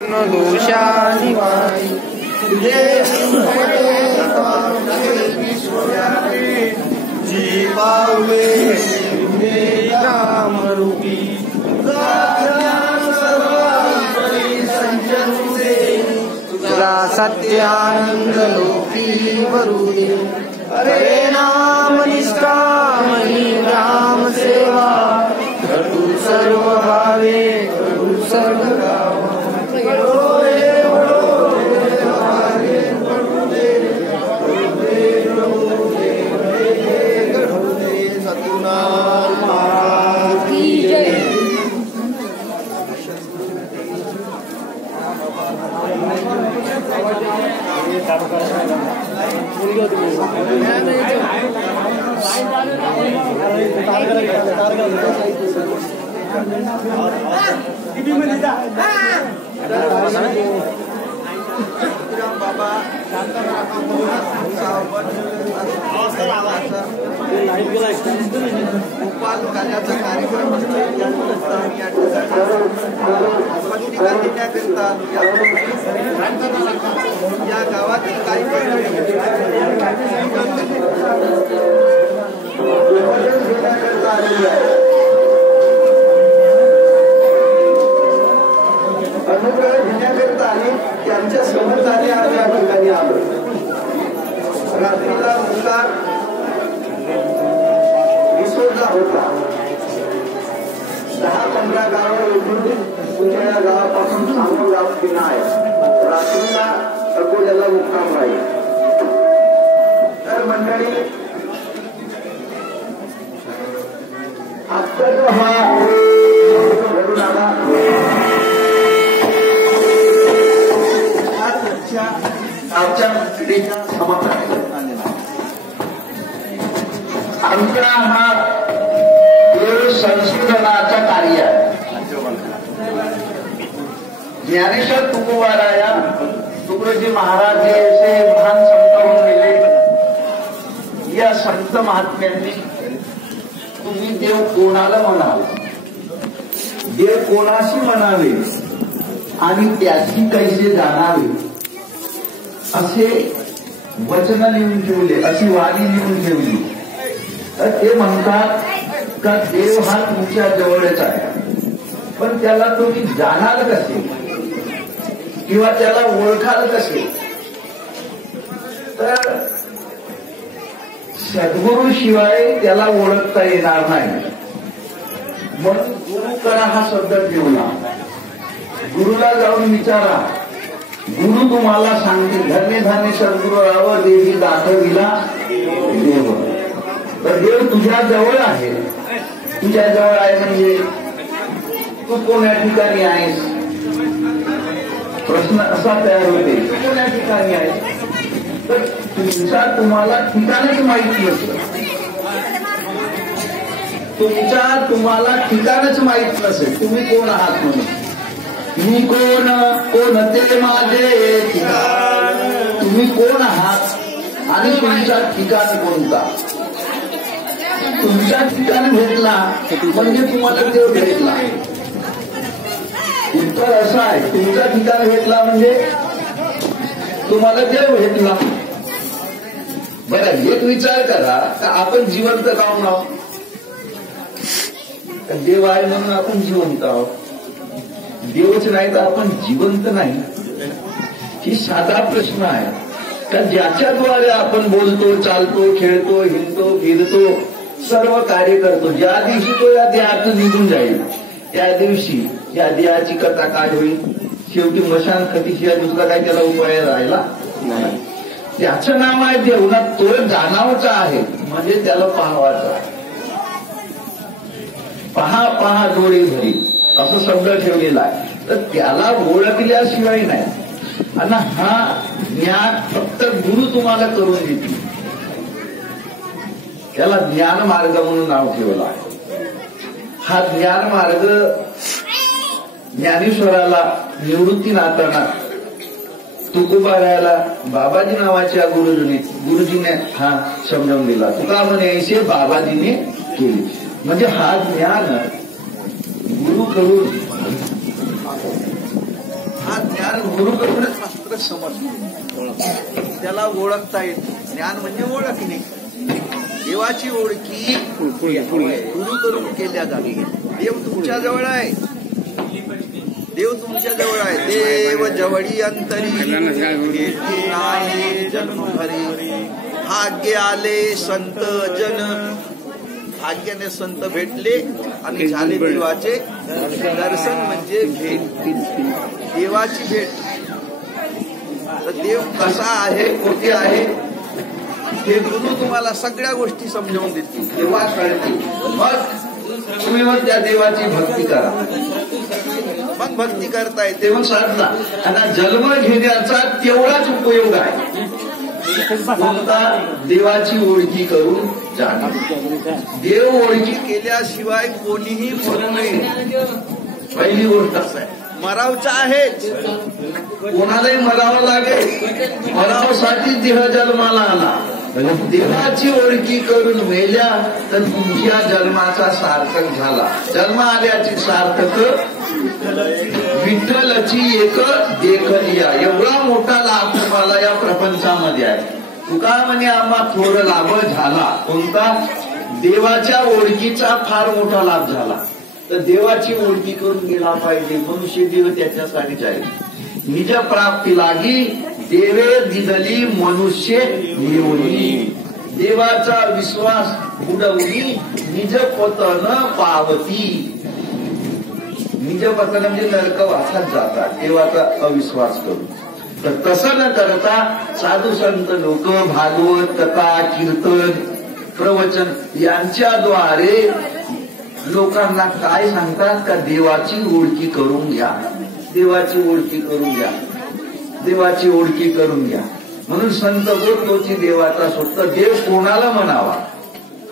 दोषानिवारी तुझे जीवावे रामरूपी तुला सत्यानंद लोकी वरुदे हरे नाम निष्कामनी राम सेवा करू सर्व भावे करू सर्व काम या गावातील काही अनुग्रह घेण्याकरिता आले त्यांच्या सहकार्याने आज या ठिकाणी आलो. रात्रीला मुलगा विसर्जा होता. 10-15 गावावर उठून तुमच्या या गावापासून सांगून गाव किना आहे. रात्रीला अकोल्याला मुक्काम राहील. तर मंडळी आता जो हा घडून आला आमच्या पिढीच्या समोर आमचा हा देव संशोधनाचा कार्य आहे. ज्ञानेश्वर तुकोबाराया तुकडोजी महाराज हे असे महान संत होऊन गेले. या संत महात्म्यांनी तुम्ही देव कोणाला म्हणाल, देव कोणाशी म्हणावे आणि त्याची कैसे जाणावे असे वचन लिहून ठेवले, अशी वाणी लिहून ठेवली. तर ते म्हणतात का देव हा तुमच्या जवळच आहे, पण त्याला तुम्ही जाणाल कसे किंवा त्याला ओळखाल कसे. तर सद्गुरू शिवाय त्याला ओळखता येणार नाही. म्हणून गुरु करा हा शब्द ठेवला. गुरुला जाऊन विचारा, गुरु तुम्हाला सांगतील. धन्य धन्य सद्गुरू राव देवी दाखविला देव. तर देव तुझ्या जवळ आहे. तुझ्या जवळ आहे म्हणजे तू कोण्या ठिकाणी आहेस प्रश्न असा तयार होते. तू कोण्या ठिकाणी आहेस. तर तुम्हाला ठिकाणच माहित नसतं. तुम्हाला ठिकाणच माहित नसेल तुम्ही कोण आहात म्हणून. मी कोण, कोणते माझे ठिकाण. तुम्ही कोण आहात आणि तुमचा ठिकाण कोणता. तुमचा ठिकाण भेटला म्हणजे तुम्हाला देव भेटला. उत्तर असं आहे, तुमचा ठिकाण भेटला म्हणजे तुम्हाला देव भेटला. बरं, एक विचार करा का आपण जिवंत राहून आहोत. देव आहे म्हणून आपण जिवंत आहोत. देवच नाही तर आपण जिवंत नाही. ही साधा प्रश्न आहे. का ज्याच्याद्वारे आपण बोलतो, चालतो, खेळतो, हिंडतो, फिरतो, सर्व कार्य करतो, ज्या दिवशी तो या देहातून निघून जाईल त्या दिवशी या देहाची कथा काय होईल. शेवटी मशान खतीशिवाय दुसरा काही त्याला उपाय राहिला नाही. त्याचं नाव आहे देव ना. तो जाणावचा आहे म्हणजे त्याला पाहावाचा आहे. पहा पहा डोळे भरी असं शब्द ठेवलेला आहे. तर त्याला ओळखल्याशिवाय नाही. आणि हा ज्ञान फक्त गुरु तुम्हाला करून देतील. त्याला ज्ञान मार्ग म्हणून नाव ठेवलं आहे. हा ज्ञान मार्ग ज्ञानेश्वराला निवृत्तीनाथांना तुकोबारायाला बाबाजी नावाच्या गुरुजीने हा समजावून दिला. तुका म्हणे ऐसे बाबाजीने केली. म्हणजे हा ज्ञान गुरु करून हा ज्ञान गुरुकडूनच मात्र समजतो, त्याला ओळखता येते. ज्ञान म्हणजे ओळखणे. देवाची ओळखी गुरुकडून केल्या जाते. देव तुमच्या जवळ आहे, देव तुमच्या जवळ आहे. देव जवळी अंतरी नाही जन्म भरी, भाग्य आले संत जन. भाग्याने संत भेटले आणि झाले देवाचे दर्शन म्हणजे भेट, देवाची भेट. तर देव कसा आहे, कोठे आहे, हे गुरु तुम्हाला सगळ्या गोष्टी समजावून देतील, तेव्हा कळतील. मग तुम्ही मग त्या देवाची भक्ती करा. मग भक्ती करता येते, मग साधना. आता जन्म घेण्याचा तेवढाच उपयोग आहे, कोणता? देवाची ओळखी करून जाणे. देव ओळखी केल्याशिवाय कोणीही मरू नये. पहिली गोष्ट असं आहे, मरावचं आहे, कोणालाही मरावं लागेल, मरावसाठी देह जन्माला आला. देवाची ओळखी करून मेल्या तर तुमच्या जन्माचा सार्थक झाला. जन्म आल्याची सार्थक विठ्ठलची एक देखलिया. एवढा मोठा लाभ तुम्हाला या प्रपंचामध्ये आहे. तुका म्हणे आम्हा थोर लाभ झाला. कोणता? देवाच्या ओळखीचा फार मोठा लाभ झाला. तर देवाची ओळखी करून गेला पाहिजे. मनुष्य देव त्याच्यासाठीच आहे. निज प्राप्ती लागी देवे दिदली मनुष्य येऊनी. देवाचा विश्वास बुडवली निज पतन पावती. निज पतन म्हणजे नरकवासात जातात देवाचा अविश्वास करून. तर तसं न करता साधू संत लोक भागवत, कथा, कीर्तन, प्रवचन यांच्याद्वारे लोकांना काय सांगतात का देवाची ओळखी करून घ्या, देवाची ओळखी करून घ्या, देवाची ओळखी करून घ्या. म्हणून संत बोलतोची देवाचा स्वतः देव कोणाला म्हणावा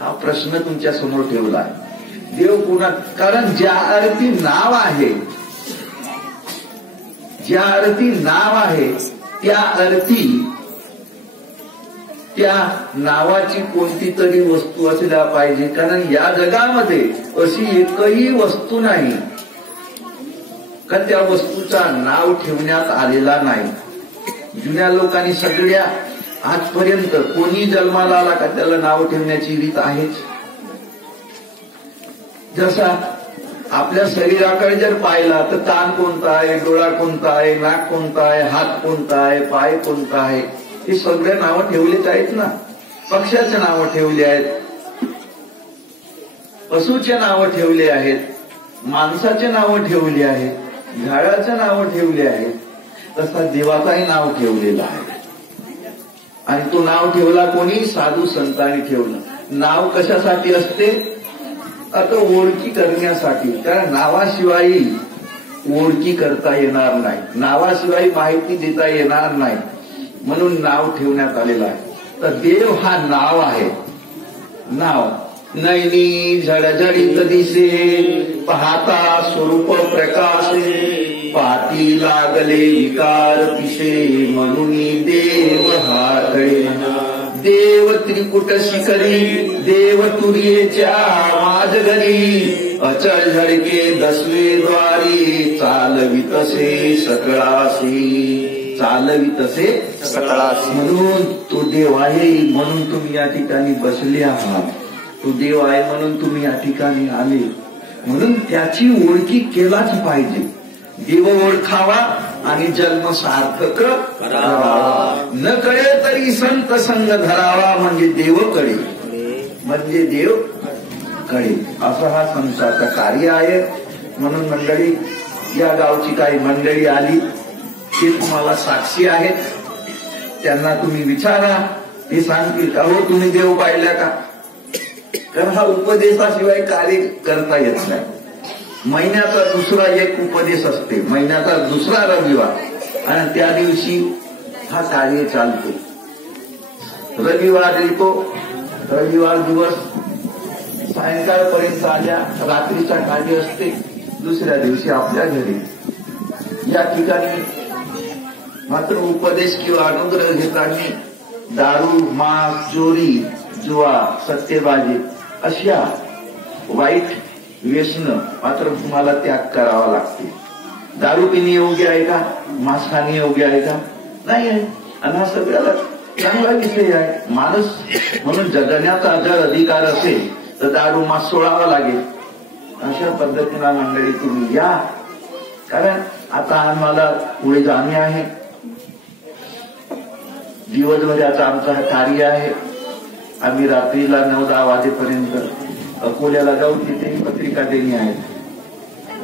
हा प्रश्न तुमच्या समोर ठेवला आहे. देव कोणा? कारण ज्या अर्थी नाव आहे, ज्या अर्थी नाव आहे त्या अर्थी त्या नावाची कोणती तरी वस्तू असल्या पाहिजे. कारण या जगामध्ये अशी एकही वस्तू नाही का त्या वस्तूचा नाव ठेवण्यात आलेला नाही. जुन्या लोकांनी सगळ्या आजपर्यंत कोणी जन्माला आला का त्याला नाव ठेवण्याची रीत आहेच. जसा आपल्या शरीराकडे जर पाहिला तर कान कोणता आहे, डोळा कोणता आहे, नाक कोणता आहे, हात कोणता आहे, पाय कोणता आहे, हे सगळे नावं ठेवलेच आहेत ना. पक्ष्याचे नावं ठेवले आहेत, पशूचे नावं ठेवले आहेत, माणसाचे नावं ठेवली आहेत, झाडाचे नावं ठेवले आहेत. तसा देवाचाही नाव ठेवलेलं आहे. आणि तो नाव ठेवला कोणी? साधू संतांनी ठेवलं. नाव कशासाठी असते? आता ओळखी करण्यासाठी. कारण नावाशिवाय ओळखी करता येणार नाही, नावाशिवाय माहिती देता येणार नाही. म्हणून नाव ठेवण्यात आलेलं आहे. तर देव हा नाव आहे. नाव नैनी झडझडीत दिसे, पाहता स्वरूप प्रकाशे, पाती लागले विकार पिशे, म्हणून देव हा कळे. देव त्रिकुट शिखरी, देव तुर्येच्या माझ घरी, अचल झडके दसवे द्वारी, चालवितसे सकळासी, चालवितसे सकळासी. म्हणून तो देव आहे म्हणून तुम्ही या ठिकाणी बसले आहात. तो देव आहे म्हणून तुम्ही या ठिकाणी आले. म्हणून त्याची ओळखी केलाच पाहिजे. देव ओळखावा आणि जन्म सार्थक करावा. न कळे तरी संत संग धरावा, म्हणजे देव कळे, म्हणजे देव कळे. असं हा संतांचं कार्य आहे. म्हणून मंडळी, या गावची काही मंडळी आली ते तुम्हाला साक्षी आहेत. त्यांना तुम्ही विचारा, ते सांगतील का हो तुम्ही देव पाहिला का? कारण हा उपदेशाशिवाय कार्य करता येत नाही. महिन्याचा दुसरा एक उपदेश असते, महिन्याचा दुसरा रविवार, आणि त्या दिवशी हा कार्य चालतो. रविवार येतो, रविवार दिवस सायंकाळपर्यंत आल्या, रात्रीचा कार्य असते. दुसऱ्या दिवशी आपल्या घरी. या ठिकाणी मात्र उपदेश किंवा अनुग्रह घेताना दारू, मांस, चोरी, जुवा, सट्टेबाजी अशा वाईट व्यसन मात्र तुम्हाला त्याग करावा लागते. दारू पिणे योग्य आहे का? मांस खाणे योग्य आहे का? नाही आहे. आणि हा सगळ्याला चांगला विषय आहे. माणूस म्हणून जगण्याचा जर अधिकार असेल तर दारू मांस सोडावा लागेल. अशा पद्धतीनं मंडळी तुम्ही या, कारण आता आम्हाला पुढे जाणे आहे. दिवसभराचं आमचं कार्य आहे. आम्ही रात्रीला 9-10 वाजेपर्यंत अकोल्याला जाऊ, तिथे पत्रिका देणे आहेत.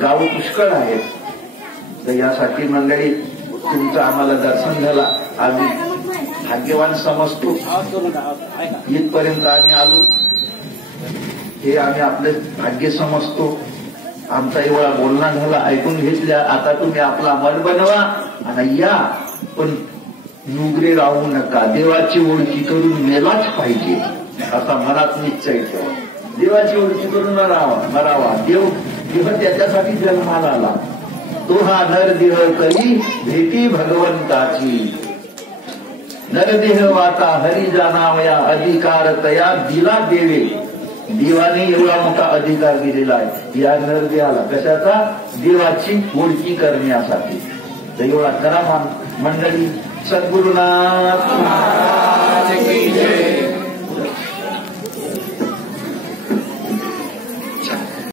गाव पुष्कळ आहेत. तर यासाठी मंडळी तुमचं आम्हाला दर्शन झाला, आम्ही भाग्यवान समजतो. इथपर्यंत आम्ही आलो हे आम्ही आपले भाग्य समजतो. आमचा एवढा बोलणं झाला, ऐकून घेतल्या. आता तुम्ही आपला मन बनवा आणि या, पण नुगरे राहू नका. देवाची ओळखी करून मेलाच पाहिजे असा मनात निश्चय ठेवा. देवाची ओळखी करून मरावा. देव त्याच्यासाठी जन्माला आला. तो हा नरदेह करी भेटी भगवंताची. नरदेह वाता हरी जाणावया अधिकार तया दिला देवे. देवाने एवढा मोठा अधिकार दिलेला आहे या नरदेहाला. कशाचा? देवाची ओळखी करण्यासाठी. तर एवढा करा मंडळी. सद्गुरुनाथ